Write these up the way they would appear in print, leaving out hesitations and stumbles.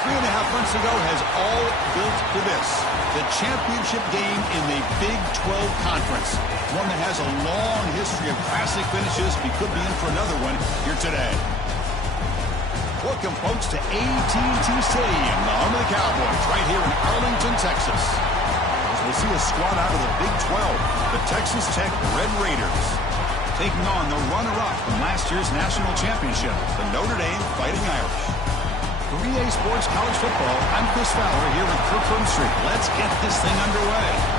3.5 months ago has all built to this. The championship game in the Big 12 Conference. One that has a long history of classic finishes. We could be in for another one here today. Welcome, folks, to AT&T Stadium, the home of the Cowboys, right here in Arlington, Texas. As we'll see a squad out of the Big 12, the Texas Tech Red Raiders, taking on the runner-up from last year's national championship, the Notre Dame Fighting Irish. For EA Sports College Football, I'm Chris Fowler here with Kirk Street. Let's get this thing underway.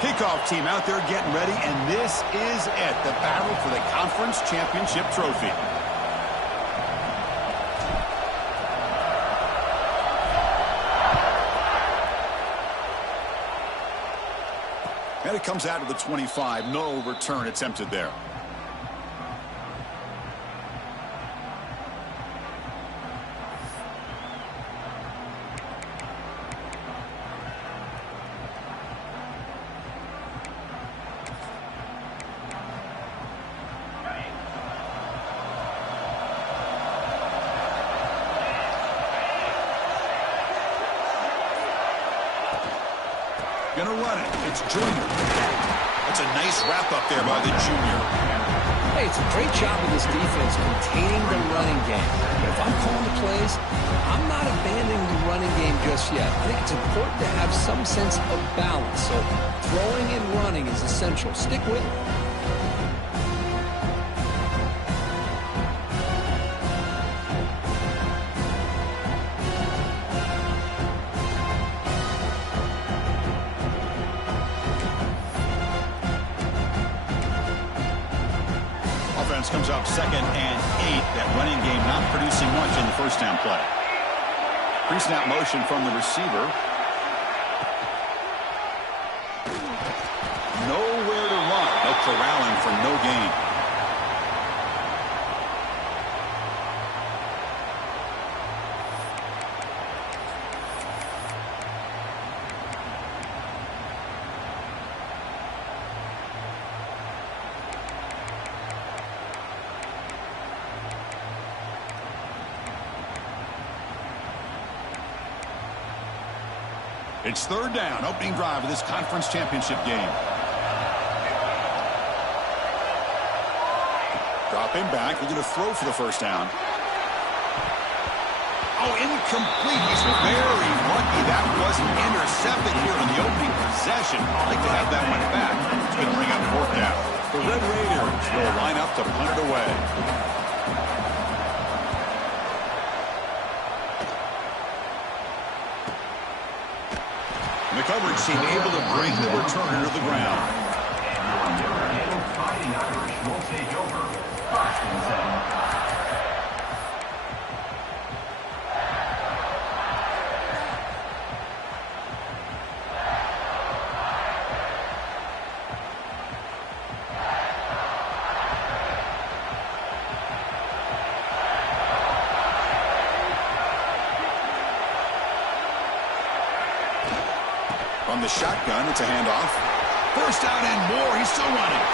Kickoff team out there getting ready, and this is it, the battle for the conference championship trophy. And it comes out of the 25. No return attempted there. Gonna run it. It's Junior. That's a nice wrap up there by the junior. Hey, it's a great job of this defense containing the running game. But if I'm calling the plays, I'm not abandoning the running game just yet. I think it's important to have some sense of balance. So throwing and running is essential. Stick with it. Comes up 2nd and 8. That running game not producing much in the first down play. Pre-snap motion from the receiver. Nowhere to run. No corralling for no gain. It's 3rd down, opening drive of this conference championship game. Dropping back, looking to throw for the first down. Oh, incomplete. He's very lucky that wasn't intercepted here in the opening possession. I'd like to have that one back. It's going to bring up 4th down. The Red Raiders will line up to punt it away. The coverage team able to bring the returner to the ground. Your Fighting Irish will take over. 1st and 7. From the shotgun, it's a handoff. 1st down and more. He's still running.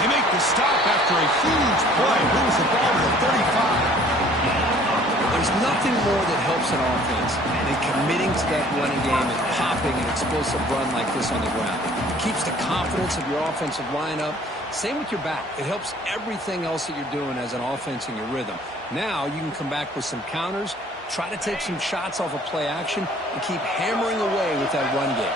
They make the stop after a huge play. Moves the ball to the 35. There's nothing more that helps an offense than committing to that running game and popping an explosive run like this on the ground. It keeps the confidence of your offensive lineup. Same with your back. It helps everything else that you're doing as an offense in your rhythm. Now you can come back with some counters, try to take some shots off of play action, and keep hammering away with that run game.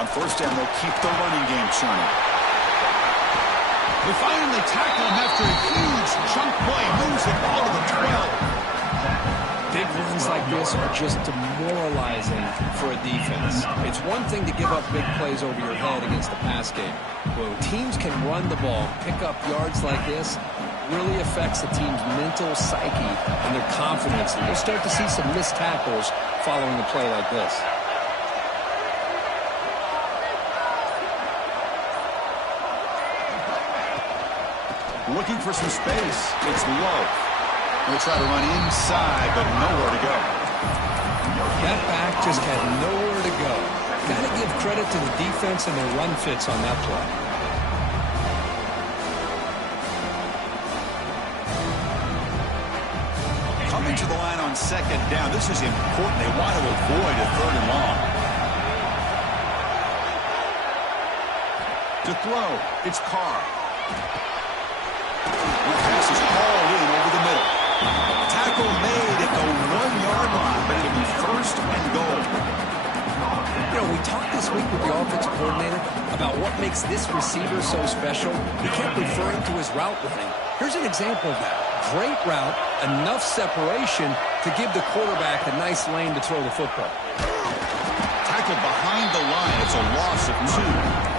On 1st down, they'll keep the running game churning. They finally tackle him after a huge chunk play. Moves the ball to the 12. Big runs like this are just demoralizing for a defense. It's one thing to give up big plays over your head against the pass game. When teams can run the ball, pick up yards like this, really affects the team's mental psyche and their confidence. And you'll start to see some missed tackles following a play like this. Looking for some space. It's low. They'll try to run inside, but nowhere to go. That back just had nowhere to go. Got to give credit to the defense and their run fits on that play. Coming to the line on second down. This is important. They want to avoid a third and long. To throw, it's Carr. The pass is hauled in over the middle. Tackle made at the 1-yard line, but it'll be first and goal. You know, we talked this week with the offensive coordinator about what makes this receiver so special. He kept referring to his route running. Here's an example of that. Great route, enough separation to give the quarterback a nice lane to throw the football. Tackled behind the line. It's a loss of 2.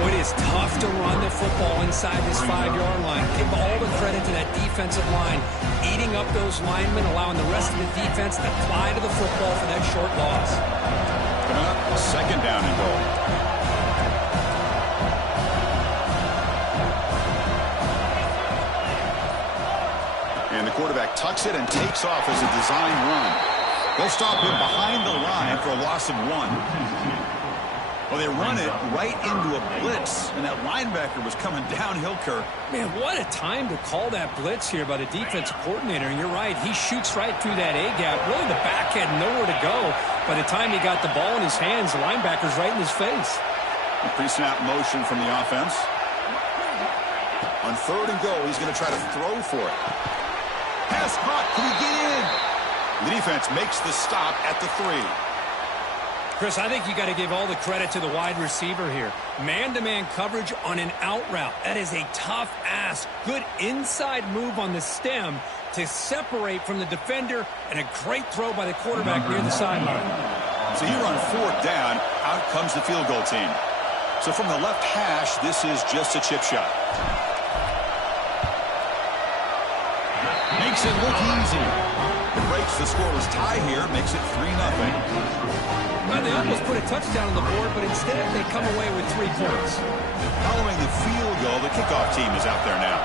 It is tough to run the football inside this 5-yard line. Give all the credit to that defensive line, eating up those linemen, allowing the rest of the defense to fly to the football for that short loss. Coming up, second down and goal. And the quarterback tucks it and takes off as a design run. They'll stop him behind the line for a loss of 1. Well, they run it right into a blitz, and that linebacker was coming downhill, Kirk. Man, what a time to call that blitz here by the defensive coordinator. And you're right, he shoots right through that A-gap. Really, the back had nowhere to go. By the time he got the ball in his hands, the linebacker's right in his face. A pre-snap motion from the offense. On third and goal, he's going to try to throw for it. Pass caught. Can he get in? The defense makes the stop at the 3. Chris, I think you got to give all the credit to the wide receiver here. Man-to-man coverage on an out route. That is a tough ask. Good inside move on the stem to separate from the defender, and a great throw by the quarterback near the sideline. So here on fourth down, out comes the field goal team. So from the left hash, this is just a chip shot. Makes it look easy. It breaks the scoreless tie here, makes it 3-0. Well, they almost put a touchdown on the board, but instead they come away with 3 points. Following the field goal, the kickoff team is out there now.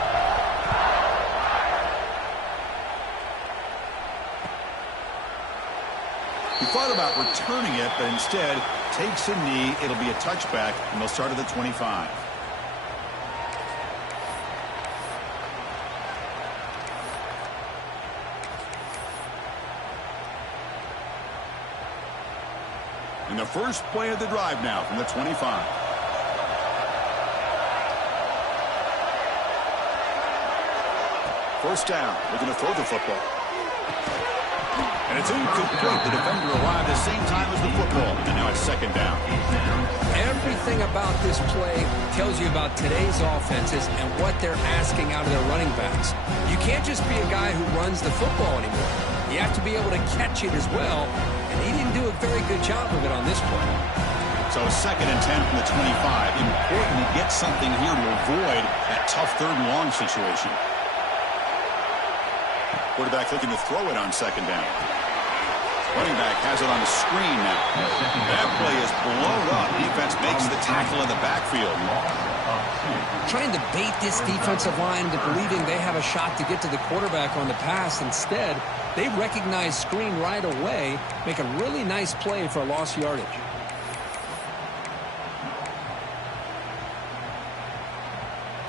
He thought about returning it, but instead takes a knee. It'll be a touchback, and they'll start at the 25. And the first play of the drive now from the 25. First down. Looking to throw the football. And it's incomplete. The defender arrived at the same time as the football. And now it's second down. Everything about this play tells you about today's offenses and what they're asking out of their running backs. You can't just be a guy who runs the football anymore. You have to be able to catch it as well. And he didn't do a very good job of it on this play. So second and 10 from the 25. Important to get something here to avoid that tough third and long situation. Quarterback looking to throw it on second down. Running back has it on the screen now. That play is blown up. Defense makes the tackle in the backfield. Trying to bait this defensive line into believing they have a shot to get to the quarterback on the pass. Instead, they recognize screen right away, make a really nice play for a lost yardage.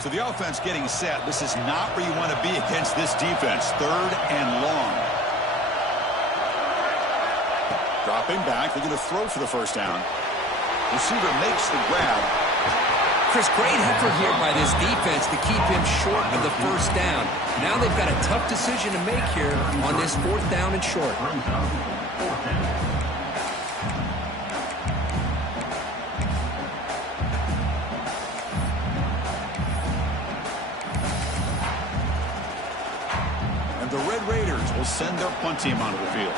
So the offense getting set. This is not where you want to be against this defense. Third and long. Dropping back, looking to throw for the first down. Receiver makes the grab. Chris, great effort here by this defense to keep him short of the first down. Now they've got a tough decision to make here on this fourth down and short. And the Red Raiders will send their punt team onto the field.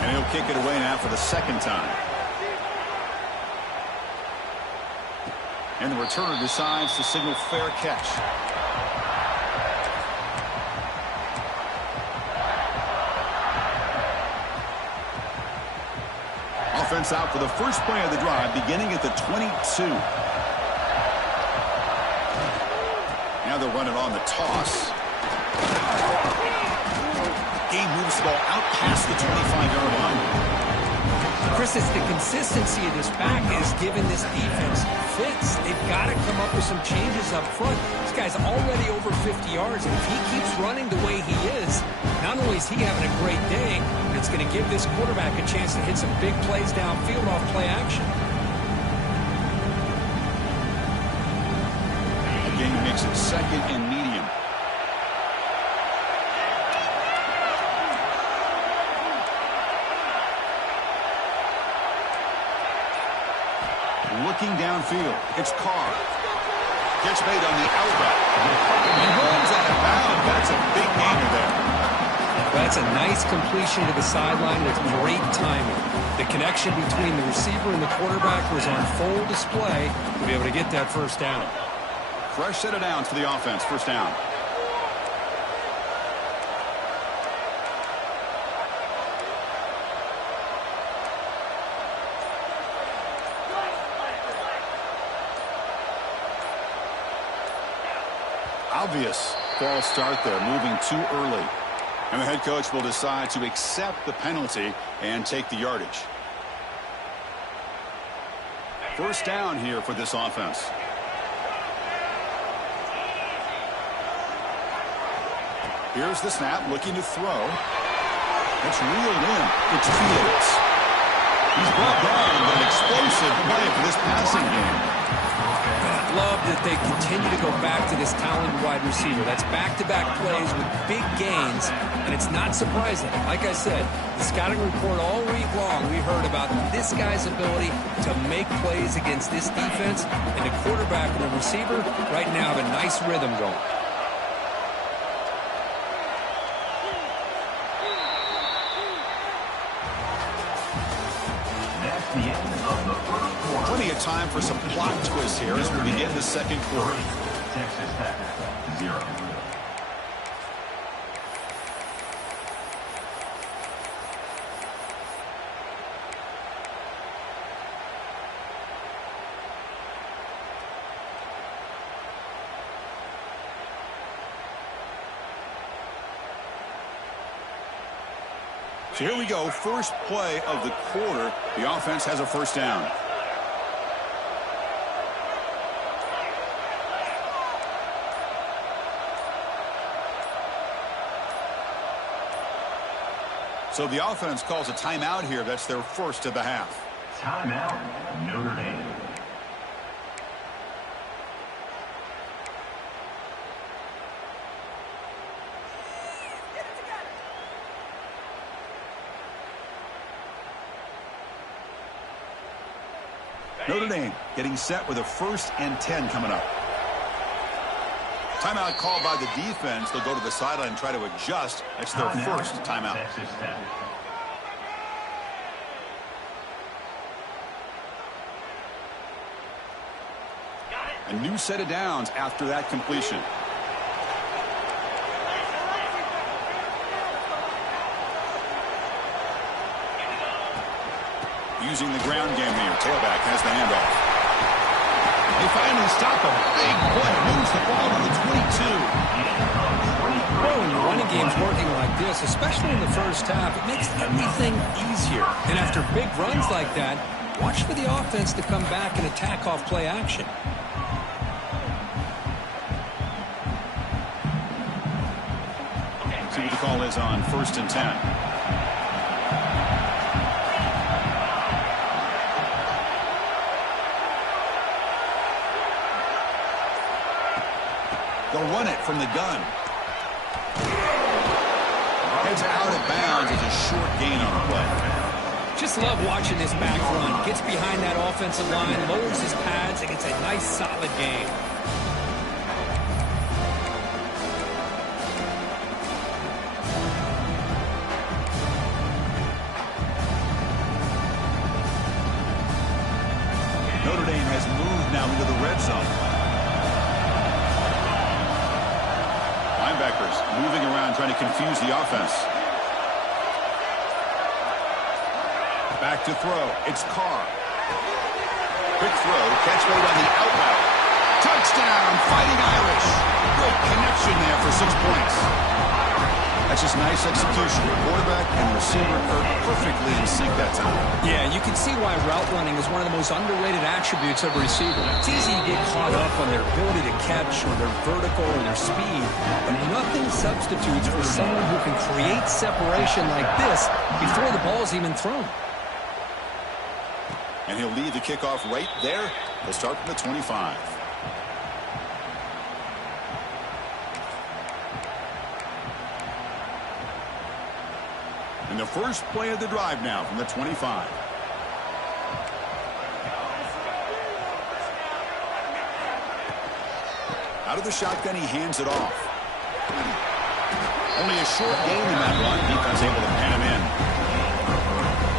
And he'll kick it away now for the second time. And the returner decides to signal fair catch. offense out for the first play of the drive, beginning at the 22. Now they'll run it on the toss. Game moves the ball out past the 25-yard line. Chris, it's the consistency of this back is giving this defense fits. They've got to come up with some changes up front. This guy's already over 50 yards, and if he keeps running the way he is, not only is he having a great day, but it's going to give this quarterback a chance to hit some big plays downfield off play action. The game makes it second and medium. Looking downfield, it's Carr. Gets made on the outright. And Holmes out of bounds. That's a big gainer there. That's a nice completion to the sideline with great timing. The connection between the receiver and the quarterback was on full display to be able to get that first down. Fresh set of downs for the offense. First down. Obvious false start there, moving too early. And the head coach will decide to accept the penalty and take the yardage. First down here for this offense. Here's the snap, looking to throw. It's reeled in. It's Fields. He's brought down with an explosive play for this passing game. Love that they continue to go back to this talented wide receiver. That's back-to-back plays with big gains, and it's not surprising. Like I said, the scouting report all week long, we heard about this guy's ability to make plays against this defense, and the quarterback and the receiver right now have a nice rhythm going. Plenty of time for some plot twists here as we begin the second quarter. Texas Tech, 0. So here we go, first play of the quarter. The offense has a first down. So the offense calls a timeout here. That's their first of the half. Timeout, Notre Dame. Notre Dame getting set with a 1st and 10 coming up. Timeout called by the defense. They'll go to the sideline and try to adjust. That's their first timeout. Texas Tech. A new set of downs after that completion. Using the ground game here. Tailback has the handoff. They finally stop a big play. Moves the ball to the 22. Well, when your running game's working like this, especially in the first half, it makes everything easier. And after big runs like that, watch for the offense to come back and attack off play action. See what the call is on 1st and 10. They'll run it from the gun. Heads out of bounds as a short gain on the play. Just love watching this back run. Gets behind that offensive line, lowers his pads, and gets a nice solid gain. Notre Dame has moved now into the red zone. Linebackers moving around, trying to confuse the offense. Back to throw. It's Carr. Quick throw. Catch made on the out route. Touchdown, Fighting Irish. Great connection there for 6 points. That's just nice execution. Quarterback and receiver are perfectly in sync that time. Yeah, you can see why route running is one of the most underrated attributes of a receiver. It's easy to get caught up on their ability to catch or their vertical or their speed, but nothing substitutes for someone who can create separation like this before the ball is even thrown. And he'll lead the kickoff right there. He'll start from the 25. And the first play of the drive now from the 25. Out of the shotgun, he hands it off. Only a short gain in that run. Defense able to pan him in.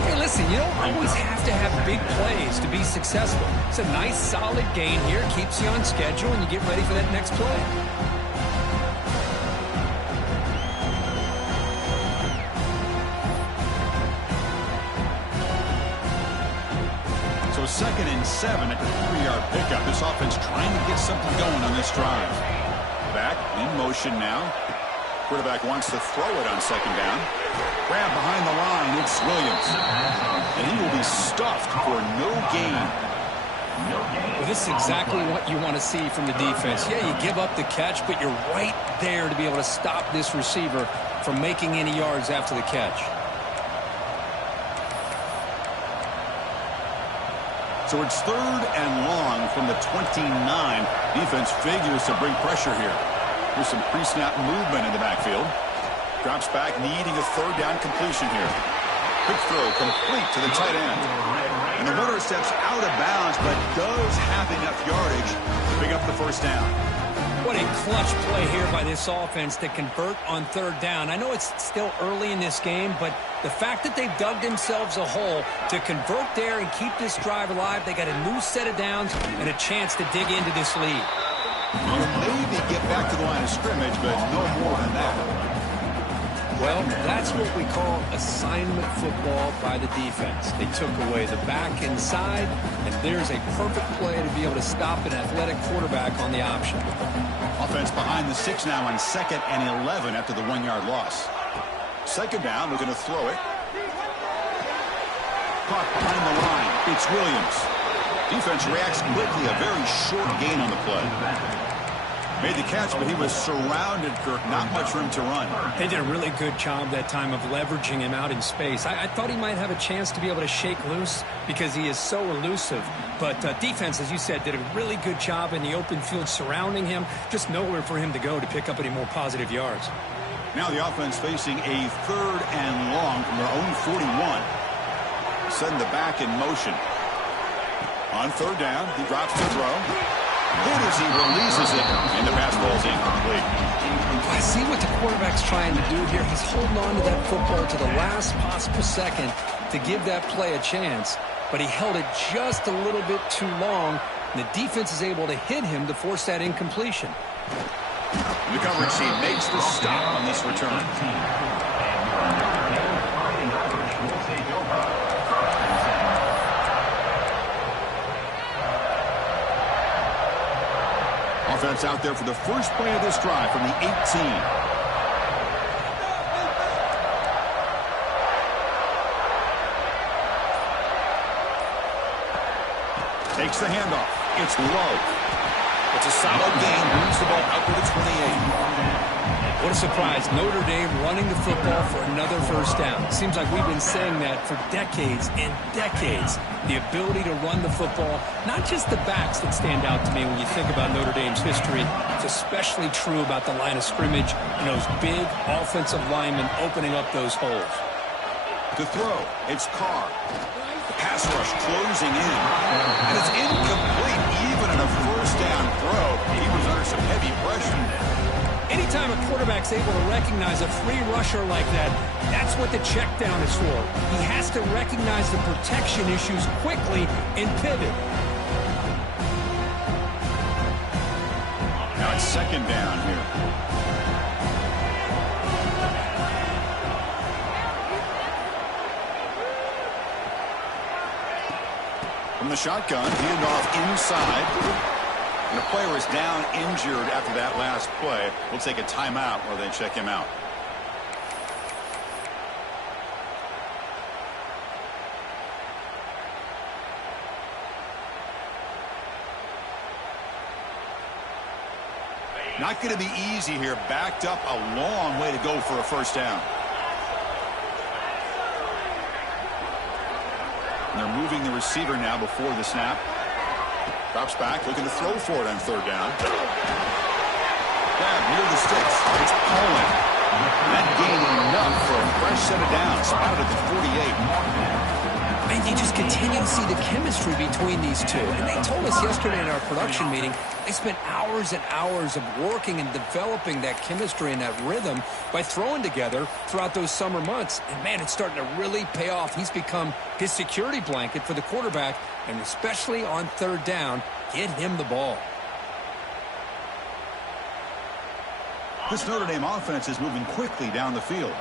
Hey, listen, you don't always have to have big plays to be successful. It's a nice, solid gain here. Keeps you on schedule, and you get ready for that next play. So 2nd and 7 at the 3-yard pickup. This offense trying to get something going on this drive. Back in motion now. Quarterback wants to throw it on 2nd down. Grab behind the line. It's Williams. And he will be stuffed for no gain. Well, this is exactly what you want to see from the defense. Yeah, you give up the catch, but you're right there to be able to stop this receiver from making any yards after the catch. So it's 3rd and long from the 29. Defense figures to bring pressure here. There's some pre-snap movement in the backfield. Drops back, needing a 3rd down completion here. Quick throw complete to the tight end. And the runner steps out of bounds, but does have enough yardage to pick up the 1st down. What a clutch play here by this offense to convert on 3rd down. I know it's still early in this game, but the fact that they've dug themselves a hole to convert there and keep this drive alive, they got a new set of downs and a chance to dig into this lead. Maybe get back to the line of scrimmage, but no more than that. Well, that's what we call assignment football by the defense. They took away the back inside, and there's a perfect play to be able to stop an athletic quarterback on the option. Offense behind the 6 now on 2nd and 11 after the 1-yard loss. 2nd down, we're going to throw it. Caught behind the line. It's Williams. Defense reacts quickly. A very short gain on the play. Made the catch, but he was surrounded, Kirk. Not much room to run. They did a really good job that time of leveraging him out in space. I thought he might have a chance to be able to shake loose because he is so elusive. But defense, as you said, did a really good job in the open field surrounding him. Just nowhere for him to go to pick up any more positive yards. Now the offense facing a 3rd and long from their own 41. Send the back in motion. On 3rd down, he drops to throw. Good as he releases it, and the pass ball's incomplete. I see what the quarterback's trying to do here. He's holding on to that football to the last possible second to give that play a chance, but he held it just a little bit too long, and the defense is able to hit him to force that incompletion. The coverage team makes the stop on this return. Offense out there for the first play of this drive from the 18. Takes the handoff. It's low. It's a solid gain. Moves the ball out to the 28. What a surprise. Notre Dame running the football for another 1st down. Seems like we've been saying that for decades and decades. The ability to run the football, not just the backs that stand out to me when you think about Notre Dame's history. It's especially true about the line of scrimmage and those big offensive linemen opening up those holes. To throw, it's Carr. The pass rush closing in. And it's incomplete even on a 1st down throw. He was under some heavy pressure. Anytime a quarterback's able to recognize a free rusher like that, that's what the check down is for. He has to recognize the protection issues quickly and pivot. Now it's 2nd down here. From the shotgun, handoff inside. And the player is down injured after that last play. We'll take a timeout while they check him out. Not going to be easy here. Backed up a long way to go for a first down. And they're moving the receiver now before the snap. Drops back, looking to throw for it on third down. Grab near the sticks. It's Poland. That gained enough for a fresh set of downs. Spotted at the 48. And you just continue to see the chemistry between these two. And they told us yesterday in our production meeting, they spent hours and hours of working and developing that chemistry and that rhythm by throwing together throughout those summer months. And, man, it's starting to really pay off. He's become his security blanket for the quarterback, and especially on third down, get him the ball. This Notre Dame offense is moving quickly down the field.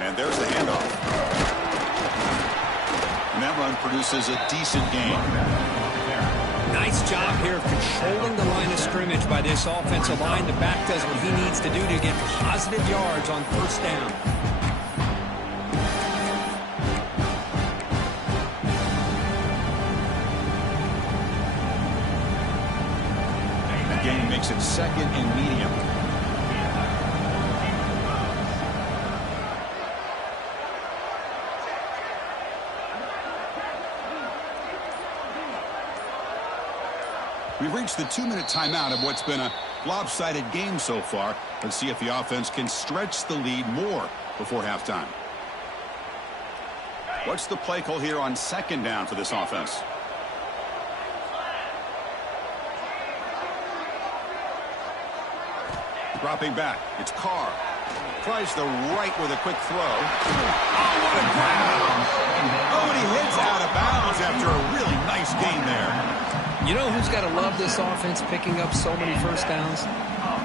And there's the handoff. And that run produces a decent gain. Nice job here of controlling the line of scrimmage by this offensive line. The back does what he needs to do to get positive yards on first down. The gain makes it second and medium. We've reached the 2-minute timeout of what's been a lopsided game so far. Let's see if the offense can stretch the lead more before halftime. What's the play call here on second down for this offense? Dropping back, it's Carr. Tries the right with a quick throw. Oh, what a grab! Oh, and he hits out of bounds after a really nice gain there. You know who's got to love this offense picking up so many first downs?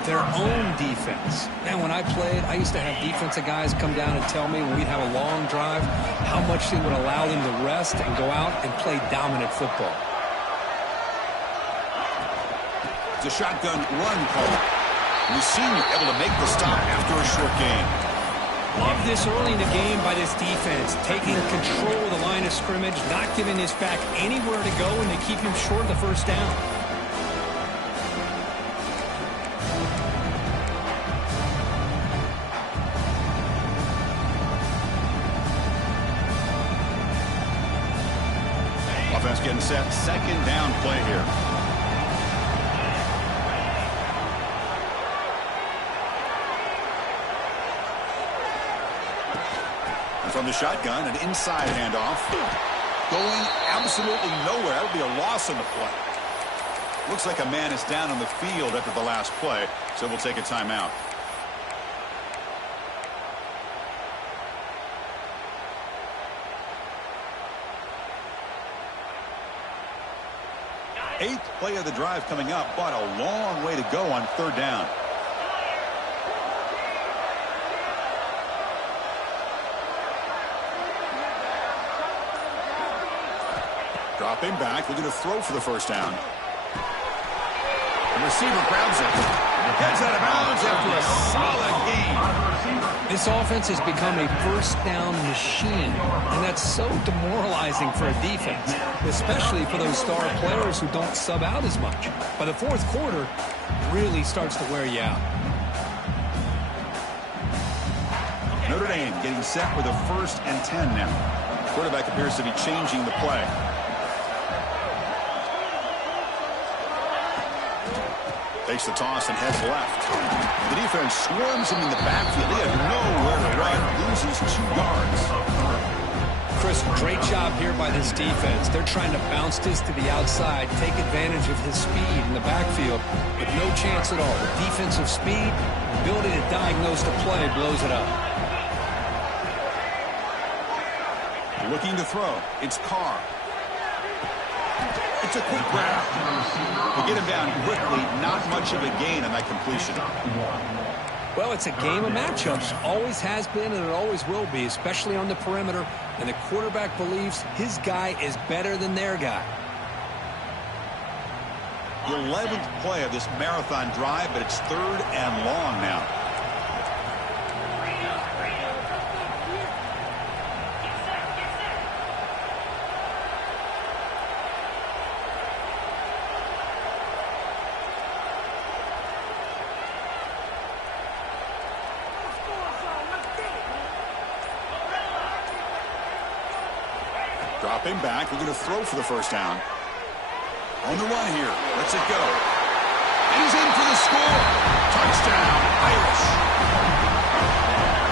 Their own defense. Man, when I played, I used to have defensive guys come down and tell me when we'd have a long drive how much they would allow them to rest and go out and play dominant football. It's a shotgun run call. And the senior able to make the stop after a short gain. Love this early in the game by this defense, taking control of the line of scrimmage, not giving this back anywhere to go, and they keep him short of the first down. Offense getting set, second down play here. From the shotgun, an inside handoff. Going absolutely nowhere. That would be a loss on the play. Looks like a man is down on the field after the last play, so we'll take a timeout. Eighth play of the drive coming up, but a long way to go on third down. Dropping back, looking to throw for the first down. The receiver grabs it. Gets out of bounds after a solid gain. This offense has become a first down machine, and that's so demoralizing for a defense, especially for those star players who don't sub out as much. By the fourth quarter, really starts to wear you out. Notre Dame getting set with a 1st and 10 now. Quarterback appears to be changing the play. Takes the toss and heads left. The defense swarms him in the backfield. He had nowhere to run. Loses 2 yards. Chris, great job here by this defense. They're trying to bounce this to the outside, take advantage of his speed in the backfield, but no chance at all. The defensive speed, ability to diagnose the play, blows it up. Looking to throw. It's Carr. It's a quick grab. To get him down quickly, not much of a gain on that completion. Well, it's a game of matchups. Always has been and it always will be, especially on the perimeter. And the quarterback believes his guy is better than their guy. The 11th play of this marathon drive, but it's 3rd and long now. Dropping back, we're going to throw for the first down. On the run here, lets it go. And he's in for the score. Touchdown, Irish.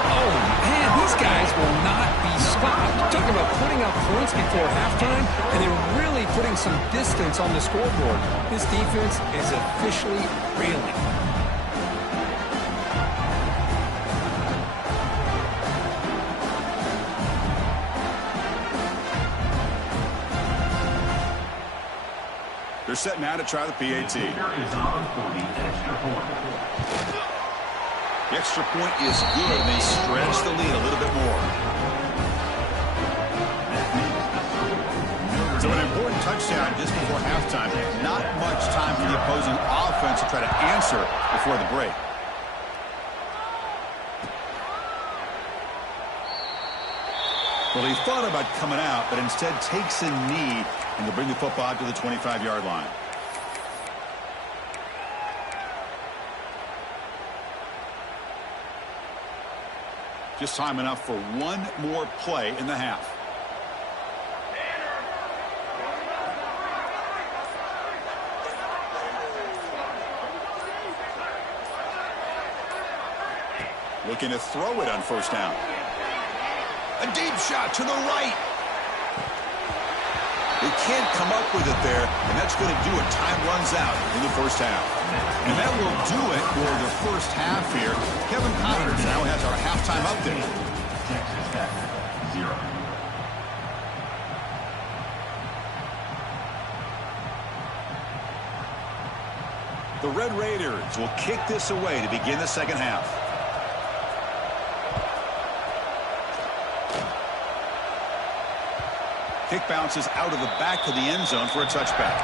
Oh, man, these guys will not be stopped. Talking about putting up points before halftime, and they're really putting some distance on the scoreboard. This defense is officially reeling. They're set now to try the PAT. The extra point is good, and they stretch the lead a little bit more. So an important touchdown just before halftime. Not much time for the opposing offense to try to answer before the break. Well, he thought about coming out, but instead takes a knee and to bring the football out to the 25-yard line. Just time enough for one more play in the half. Looking to throw it on first down. A deep shot to the right. They can't come up with it there, and that's going to do it. Time runs out in the first half. And that will do it for the first half here. Kevin Connors now has our halftime update. Texas Tech, 0. The Red Raiders will kick this away to begin the second half. Kick bounces out of the back of the end zone for a touchback.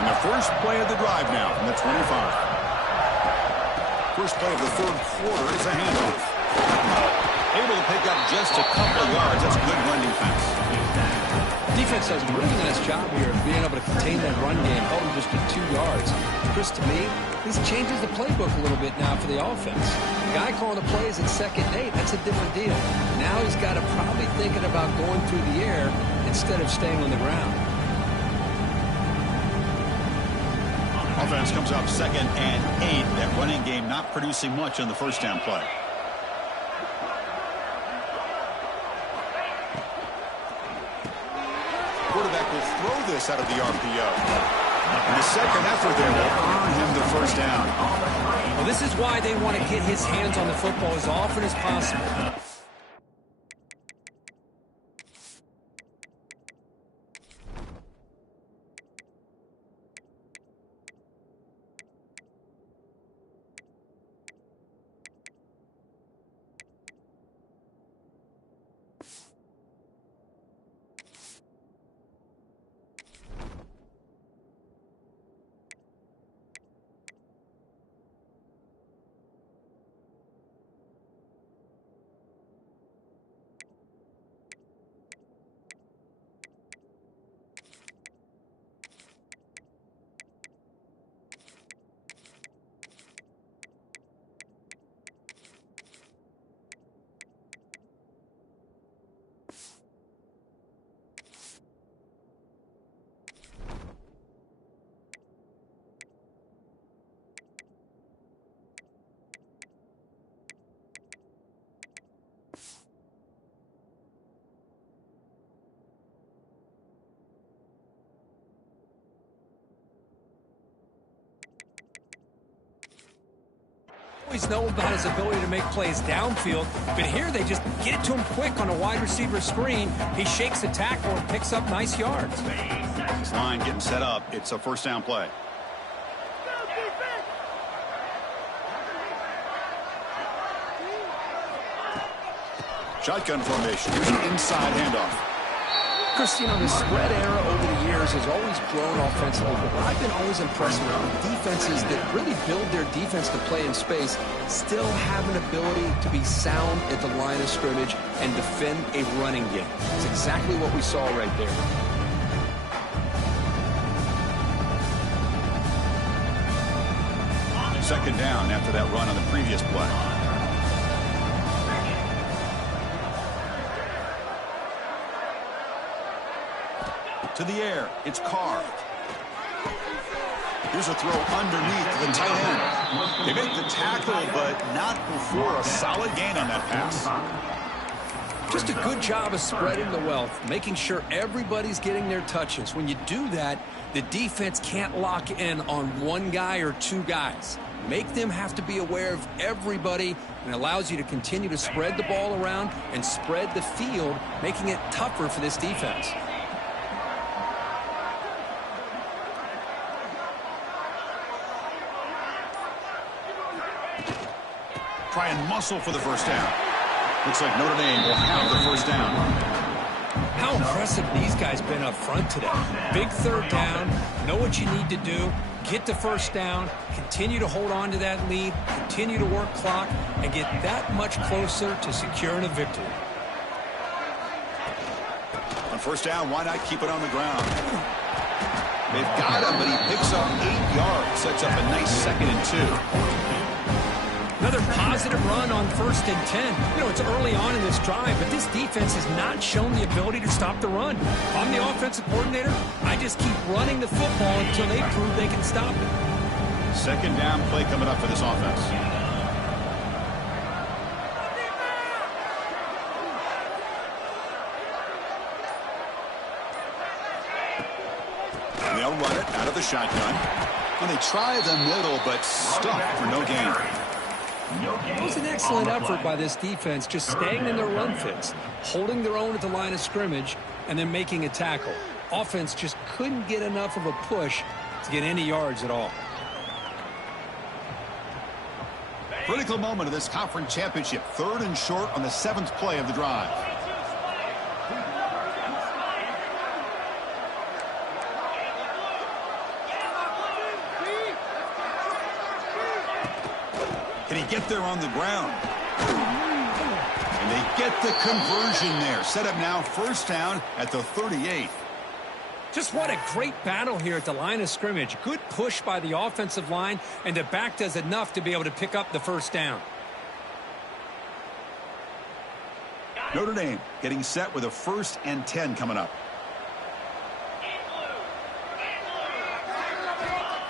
And the first play of the drive now from the 25. First play of the third quarter is a handoff. Able to pick up just a couple of yards. That's good run defense. Defense does a really nice job here of being able to contain that run game, hold them just to 2 yards. Chris, to me, this changes the playbook a little bit now for the offense. The guy calling the plays at 2nd and 8, that's a different deal. Now he's got to probably thinking about going through the air instead of staying on the ground. Offense comes up 2nd and 8. That running game not producing much on the first down play. Quarterback will throw this out of the RPO. And the second effort there will earn him the first down. Well, this is why they want to get his hands on the football as often as possible. always know about his ability to make plays downfield, but here they just get it to him quick on a wide receiver screen. He shakes the tackle and picks up nice yards. This line getting set up. It's a first down play. Shotgun formation. Here's an inside handoff. Chris, you know, the spread era over the years has always grown offensively, but what I've been always impressed with defenses that really build their defense to play in space still have an ability to be sound at the line of scrimmage and defend a running game. It's exactly what we saw right there. Second down after that run on the previous play. To the air, it's Carr. Here's a throw underneath the tight end. They make the tackle, but not before a solid gain on that pass. Just a good job of spreading the wealth, making sure everybody's getting their touches. When you do that, the defense can't lock in on one guy or two guys. Make them have to be aware of everybody, and allows you to continue to spread the ball around and spread the field, making it tougher for this defense. Try and muscle for the first down. Looks like Notre Dame will have the first down. How impressive these guys been up front today. Big third down, know what you need to do, get the first down, continue to hold on to that lead, continue to work clock, and get that much closer to securing a victory. On first down, why not keep it on the ground? They've got him, but he picks up 8 yards, sets up a nice 2nd and 2. Another positive run on 1st and 10. You know, it's early on in this drive, but this defense has not shown the ability to stop the run. If I'm the offensive coordinator, I just keep running the football until they prove they can stop it. Second down play coming up for this offense. And they'll run it out of the shotgun. And they try the middle, but stuck for no gain. It was an excellent effort by this defense, just staying in their run fits, holding their own at the line of scrimmage, and then making a tackle. Offense just couldn't get enough of a push to get any yards at all. Critical moment of this conference championship. 3rd and short on the 7th play of the drive. Can he get there on the ground? And they get the conversion there. Set up now first down at the 38. Just what a great battle here at the line of scrimmage. Good push by the offensive line, and the back does enough to be able to pick up the first down. Notre Dame getting set with a 1st and 10 coming up.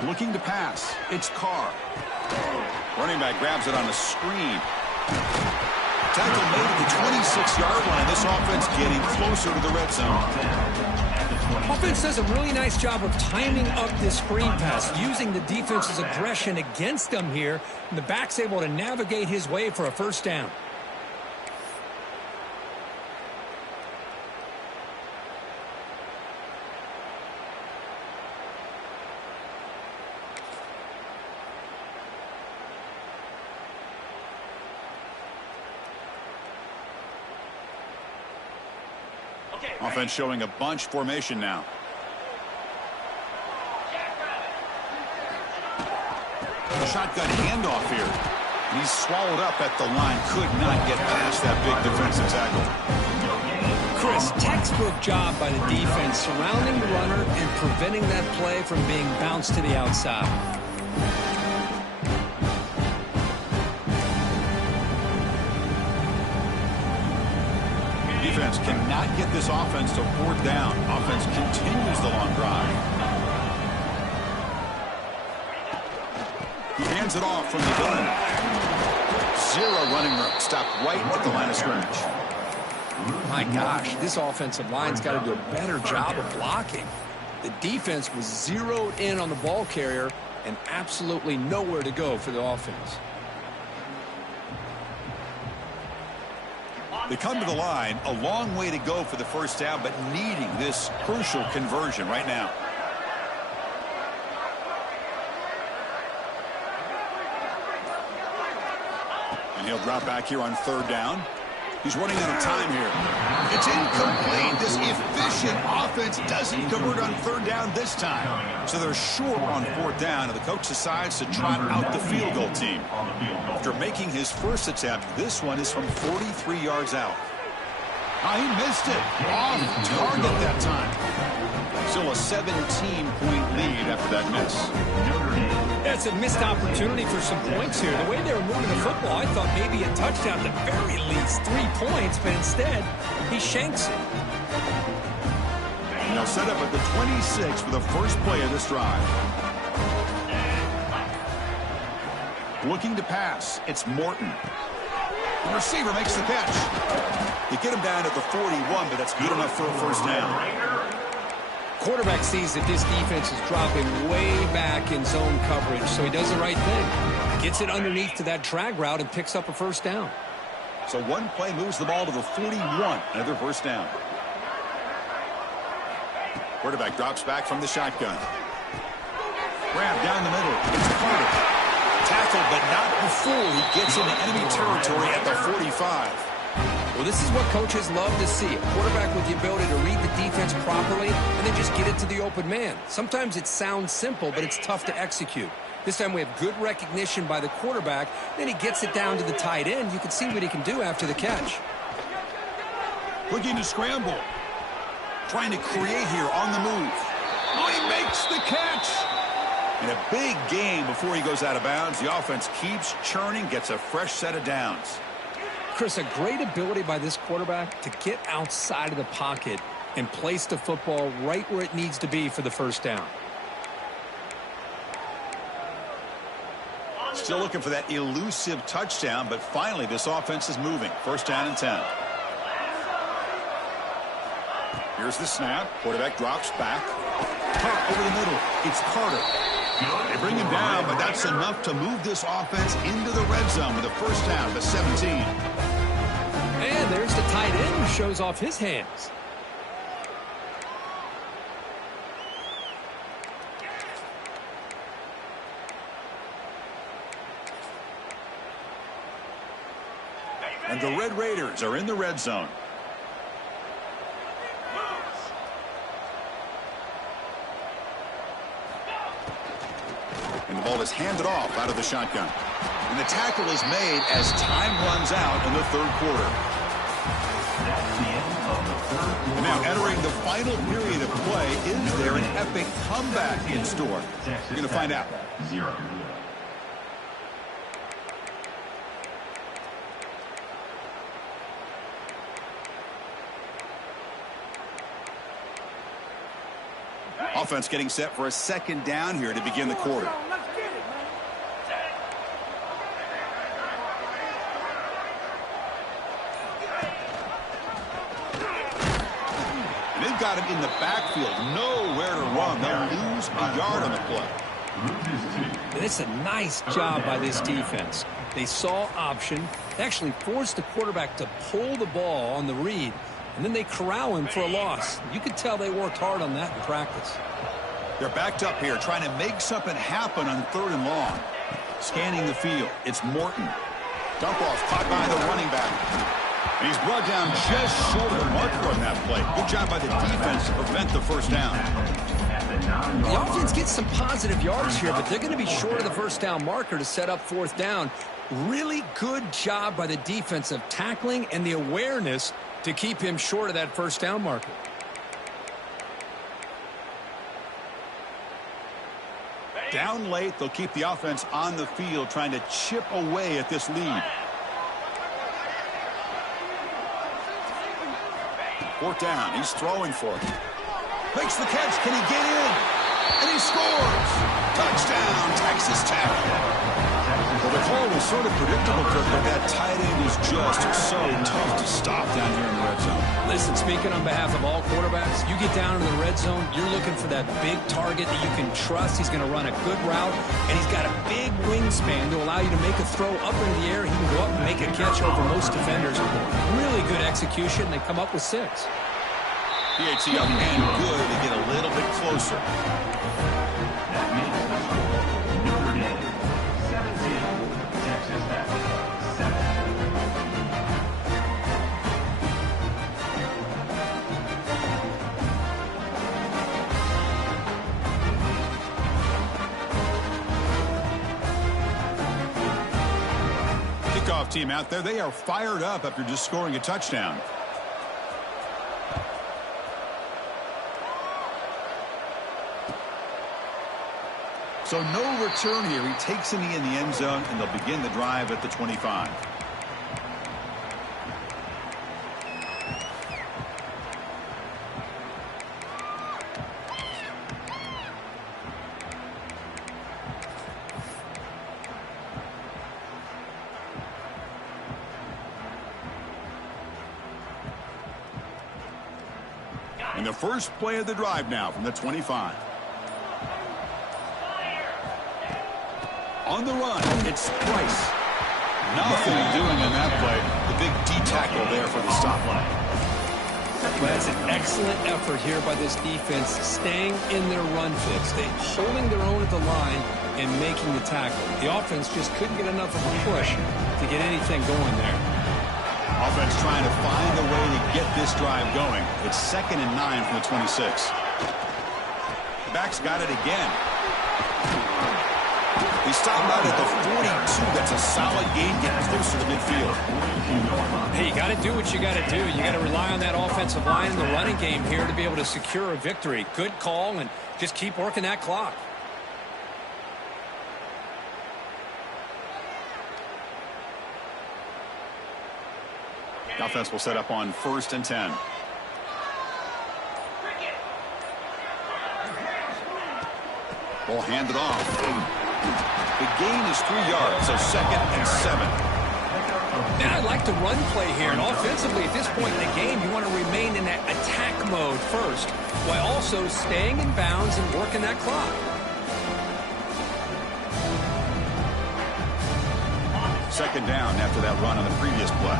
Looking to pass. It's Carr. Running back grabs it on a screen. Tackle made at the 26-yard line. This offense getting closer to the red zone. Offense does a really nice job of timing up this screen pass, using the defense's aggression against them here, and the back's able to navigate his way for a first down. Offense showing a bunch formation now. Shotgun handoff here. And he's swallowed up at the line. Could not get past that big defensive tackle. Chris, textbook job by the defense surrounding the runner and preventing that play from being bounced to the outside. Defense cannot get this offense to 4th down. Offense continues the long drive. He hands it off from the gun. 0 running room. Stopped right at the line of scrimmage. My gosh, this offensive line's got to do a better job of blocking. The defense was zeroed in on the ball carrier and absolutely nowhere to go for the offense. They come to the line, a long way to go for the first down, but needing this crucial conversion right now. And he'll drop back here on third down. He's running out of time here. It's incomplete. This efficient offense doesn't convert on third down this time. So they're short on fourth down, and the coach decides to trot out the field goal team. After making his first attempt, this one is from 43 yards out. He missed it. Off target that time. Still a 17-point lead after that miss. That's a missed opportunity for some points here. The way they were moving the football, I thought maybe a touchdown at the very least, 3 points, but instead, he shanks it. And they'll set up at the 26 for the first play of this drive. Looking to pass, it's Morton. The receiver makes the catch. They get him down at the 41, but that's good enough for a first down. Quarterback sees that this defense is dropping way back in zone coverage, so he does the right thing. Gets it underneath to that drag route and picks up a first down. So one play moves the ball to the 41, another first down. Quarterback drops back from the shotgun. Grab down the middle. It's Carter. Tackled, but not before he gets into enemy territory at the 45. Well, this is what coaches love to see. A quarterback with the ability to read the defense properly and then just get it to the open man. Sometimes it sounds simple, but it's tough to execute. This time we have good recognition by the quarterback. Then he gets it down to the tight end. You can see what he can do after the catch. Looking to scramble. Trying to create here on the move. He makes the catch. And a big gain before he goes out of bounds. The offense keeps churning, gets a fresh set of downs. Chris, a great ability by this quarterback to get outside of the pocket and place the football right where it needs to be for the first down. Still looking for that elusive touchdown, but finally this offense is moving. First down and 10. Here's the snap. Quarterback drops back. Pop over the middle. It's Carter. They bring him down, but that's enough to move this offense into the red zone with a first down, the 17. And there's the tight end who shows off his hands. And the Red Raiders are in the red zone. And the ball is handed off out of the shotgun. And the tackle is made as time runs out in the third quarter. And now entering the final period of play, is there an epic comeback in store? We're going to find out. Offense getting set for a second down here to begin the quarter. And they've got him in the backfield, nowhere to run. They'll lose a yard on the play. And it's a nice job by this defense. They saw option. They actually forced the quarterback to pull the ball on the read, and then they corral him for a loss. You could tell they worked hard on that in practice. They're backed up here, trying to make something happen on third and long. Scanning the field, it's Morton. Dump off, caught by the running back. And he's brought down just short of the marker on that play. Good job by the defense to prevent the first down. The offense gets some positive yards here, but they're going to be short of the first down marker to set up fourth down. Really good job by the defense of tackling and the awareness to keep him short of that first down marker. Down late, they'll keep the offense on the field trying to chip away at this lead. Fourth down, he's throwing for it. Makes the catch, can he get in? And he scores! Touchdown, Texas Tech. Well, the call was sort of predictable, Kirk, but that tight end is just so tough to stop down here in the red zone. Listen, speaking on behalf of all quarterbacks, you get down into the red zone, you're looking for that big target that you can trust. He's going to run a good route, and he's got a big wingspan to allow you to make a throw up into the air. He can go up and make a catch over most defenders. Really good execution. They come up with 6. PAT up and good to get a little bit closer. That makes the score Notre Dame 17, Texas Tech 7. Kickoff team out there, they are fired up after just scoring a touchdown. So no return here. He takes a knee in the end zone, and they'll begin the drive at the 25. And the first play of the drive now from the 25. On the run, it's Price. Nothing doing in that play. The big D-tackle there for the stop. Well, that's an excellent effort here by this defense, staying in their run fix. They holding their own at the line and making the tackle. The offense just couldn't get enough of a push to get anything going there. Offense trying to find a way to get this drive going. It's 2nd and 9 from the 26. Back's got it again. He stopped out at the 42. That's a solid gain, getting closer to midfield. Hey, you got to do what you got to do. You got to rely on that offensive line in the running game here to be able to secure a victory. Good call, and just keep working that clock. The offense will set up on 1st and 10. Ball handed off. The gain is 3 yards, so 2nd and 7. And I like the run play here. And offensively, at this point in the game, you want to remain in that attack mode first, while also staying in bounds and working that clock. Second down after that run on the previous play.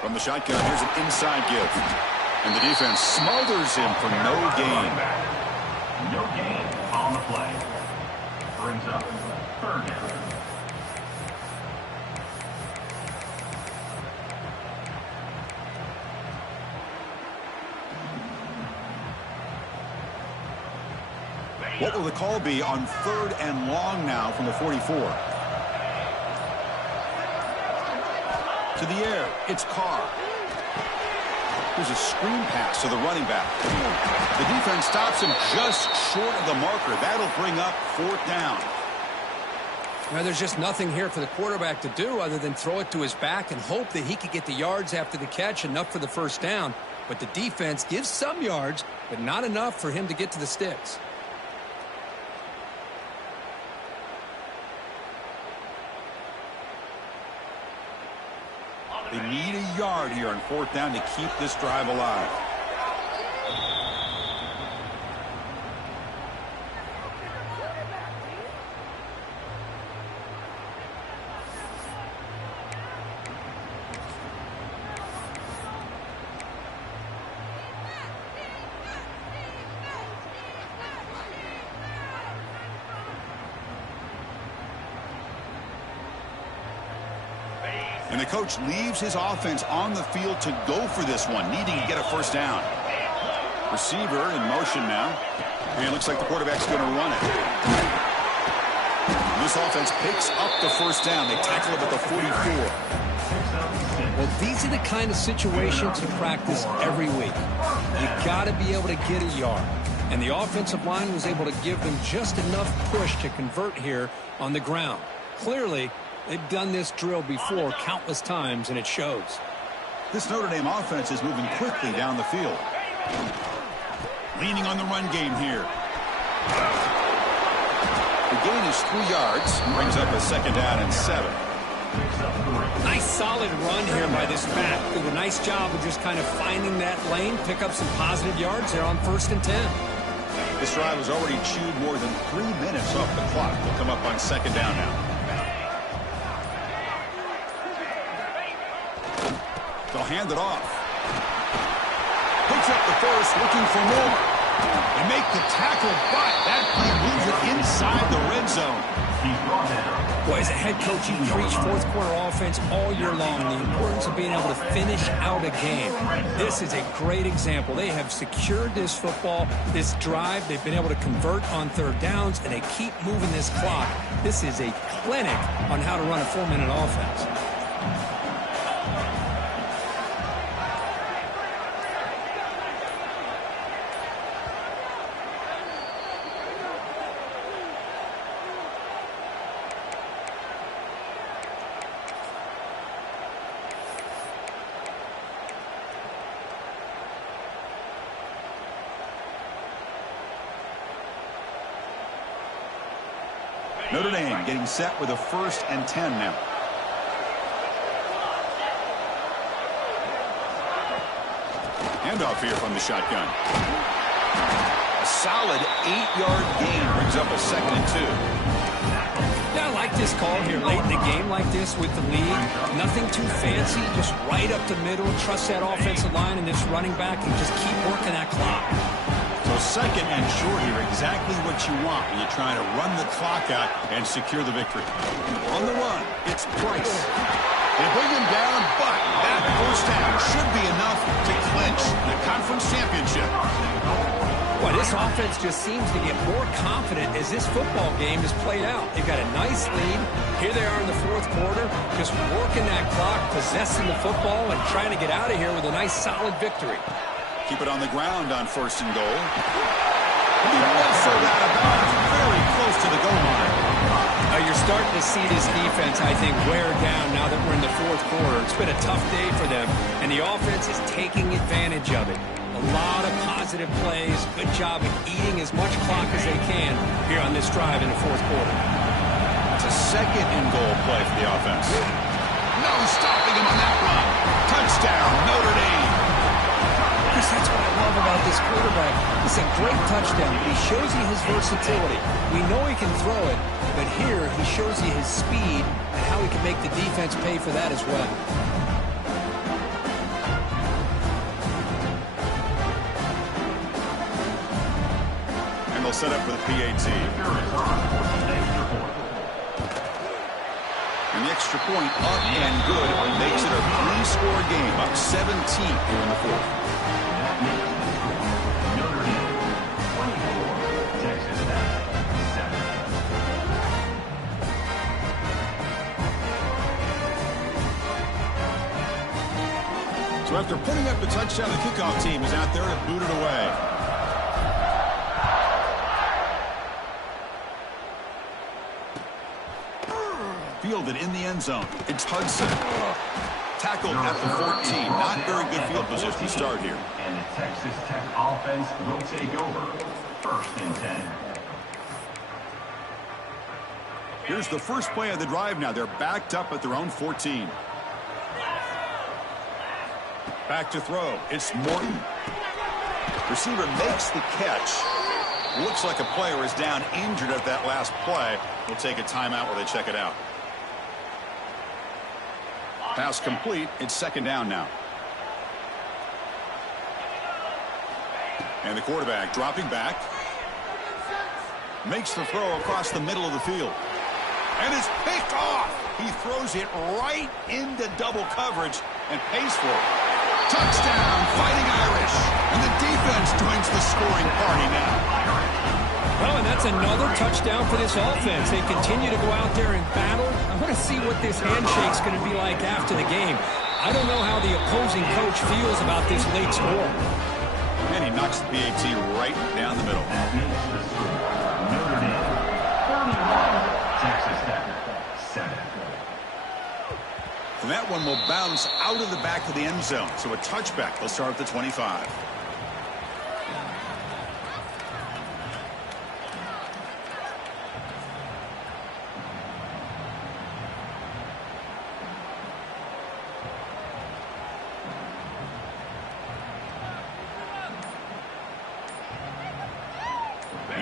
From the shotgun, here's an inside give. And the defense smothers him for no gain. No gain on the play. Brings up 3rd down. What will the call be on 3rd and long now from the 44? To the air, it's Carr. There's a screen pass to the running back. The defense stops him just short of the marker. That'll bring up 4th down. Now, there's just nothing here for the quarterback to do other than throw it to his back and hope that he could get the yards after the catch, enough for the 1st down. But the defense gives some yards, but not enough for him to get to the sticks. They need a yard here on 4th down to keep this drive alive. And the coach leaves his offense on the field to go for this one, needing to get a 1st down. Receiver in motion now. And it looks like the quarterback's going to run it. This offense picks up the 1st down. They tackle it at the 44. Well, these are the kind of situations you practice every week. You got to be able to get a yard. And the offensive line was able to give them just enough push to convert here on the ground. Clearly, they've done this drill before countless times, and it shows. This Notre Dame offense is moving quickly down the field. Leaning on the run game here. The gain is 3 yards. Brings up a 2nd down and 7. solid run here by this back. Did a nice job of just kind of finding that lane, pick up some positive yards there on 1st and 10. This drive has already chewed more than 3 minutes off the clock. They'll come up on 2nd down now. They'll hand it off. Picks up the first, looking for more. They make the tackle, but that play moves it inside the red zone. He's brought down. Boy, as a head coach, you preach fourth quarter offense all year long. The importance of being able to finish out a game. This is a great example. They have secured this football, this drive. They've been able to convert on 3rd downs, and they keep moving this clock. This is a clinic on how to run a 4-minute offense. Notre Dame getting set with a 1st and 10 now. Handoff here from the shotgun. A solid 8-yard gain brings up a 2nd and 2. Yeah, I like this call here late in the game like this with the lead. Nothing too fancy, just right up the middle. Trust that offensive line and this running back and just keep working that clock. So 2nd and short here, exactly what you want when you're trying to run the clock out and secure the victory. On the run, it's Price. They bring him down, but that 1st down should be enough to clinch the conference championship. Boy, this offense just seems to get more confident as this football game is played out. They've got a nice lead. Here they are in the 4th quarter, just working that clock, possessing the football, and trying to get out of here with a nice, solid victory. Keep it on the ground on 1st and goal. He nestled out of bounds very close to the goal line. You're starting to see this defense, I think, wear down now that we're in the 4th quarter. It's been a tough day for them, and the offense is taking advantage of it. A lot of positive plays. Good job at eating as much clock as they can here on this drive in the 4th quarter. It's a 2nd and goal play for the offense. No stopping him on that run. Touchdown, Notre Dame. That's what I love about this quarterback. It's a great touchdown, but he shows you his versatility. We know he can throw it, but here he shows you his speed and how he can make the defense pay for that as well. And they'll set up for the PAT. And the extra point up and good makes it a 3-score game, up 17 here in the 4th. So after putting up the touchdown, the kickoff team is out there to boot it away. Fielded in the end zone. It's Hudson. Tackled at the 14. Not very good field position to start here. And the Texas Tech offense will take over. 1st and 10. Here's the first play of the drive now. They're backed up at their own 14. Back to throw. It's Morton. Receiver makes the catch. Looks like a player is down injured at that last play. We'll take a timeout while they check it out. Pass complete. It's 2nd down now. And the quarterback dropping back. Makes the throw across the middle of the field. And it's picked off. He throws it right into double coverage and pays for it. Touchdown, Fighting Irish. And the defense joins the scoring party now. Well, and that's another touchdown for this offense. They continue to go out there and battle. I want to see what this handshake's going to be like after the game. I don't know how the opposing coach feels about this late score. And he knocks the PAT right down the middle. Notre Dame 31, Texas Tech 7. And that one will bounce out of the back of the end zone. So a touchback. They'll start at the 25.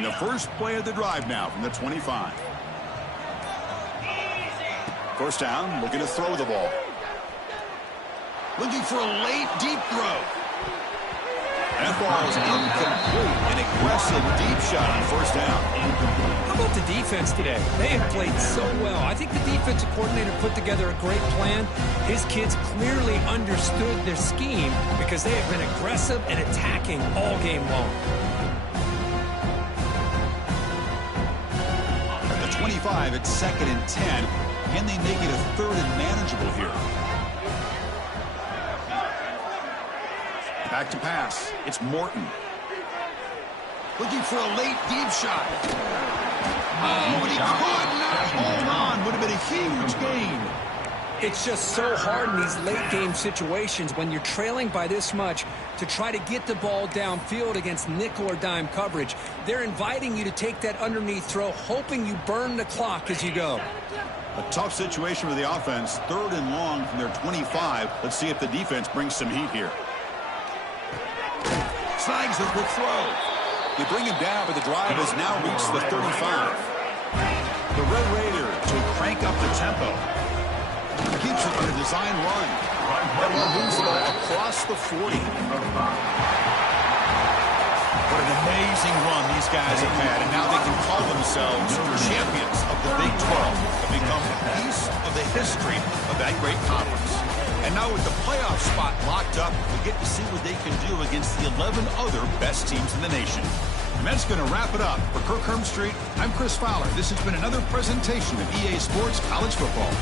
And the first play of the drive now from the 25. First down, looking to throw the ball. Looking for a late, deep throw. That ball is incomplete. An aggressive deep shot on first down. How about the defense today? They have played so well. I think the defensive coordinator put together a great plan. His kids clearly understood their scheme because they have been aggressive and attacking all game long. The 25 at 2nd and 10. Can they make it a 3rd and manageable here? Back to pass. It's Morton. Looking for a late deep shot. Oh, but he could not hold on. Would have been a huge gain. It's just so hard in these late game situations when you're trailing by this much to try to get the ball downfield against nickel or dime coverage. They're inviting you to take that underneath throw, hoping you burn the clock as you go. A tough situation for the offense. 3rd and long from their 25. Let's see if the defense brings some heat here. Snags the quick throw. They bring him down, but the drive has now reached the 35. The Red Raiders will crank up the tempo. Keeps it on a design run. That will moves the ball across the 40. What an amazing run these guys have had, and now they can call themselves champions of the Big 12 and become a piece of the history of that great conference. And now with the playoff spot locked up, we get to see what they can do against the 11 other best teams in the nation. And that's going to wrap it up. For Kirk Hermstreet, I'm Chris Fowler. This has been another presentation of EA Sports College Football.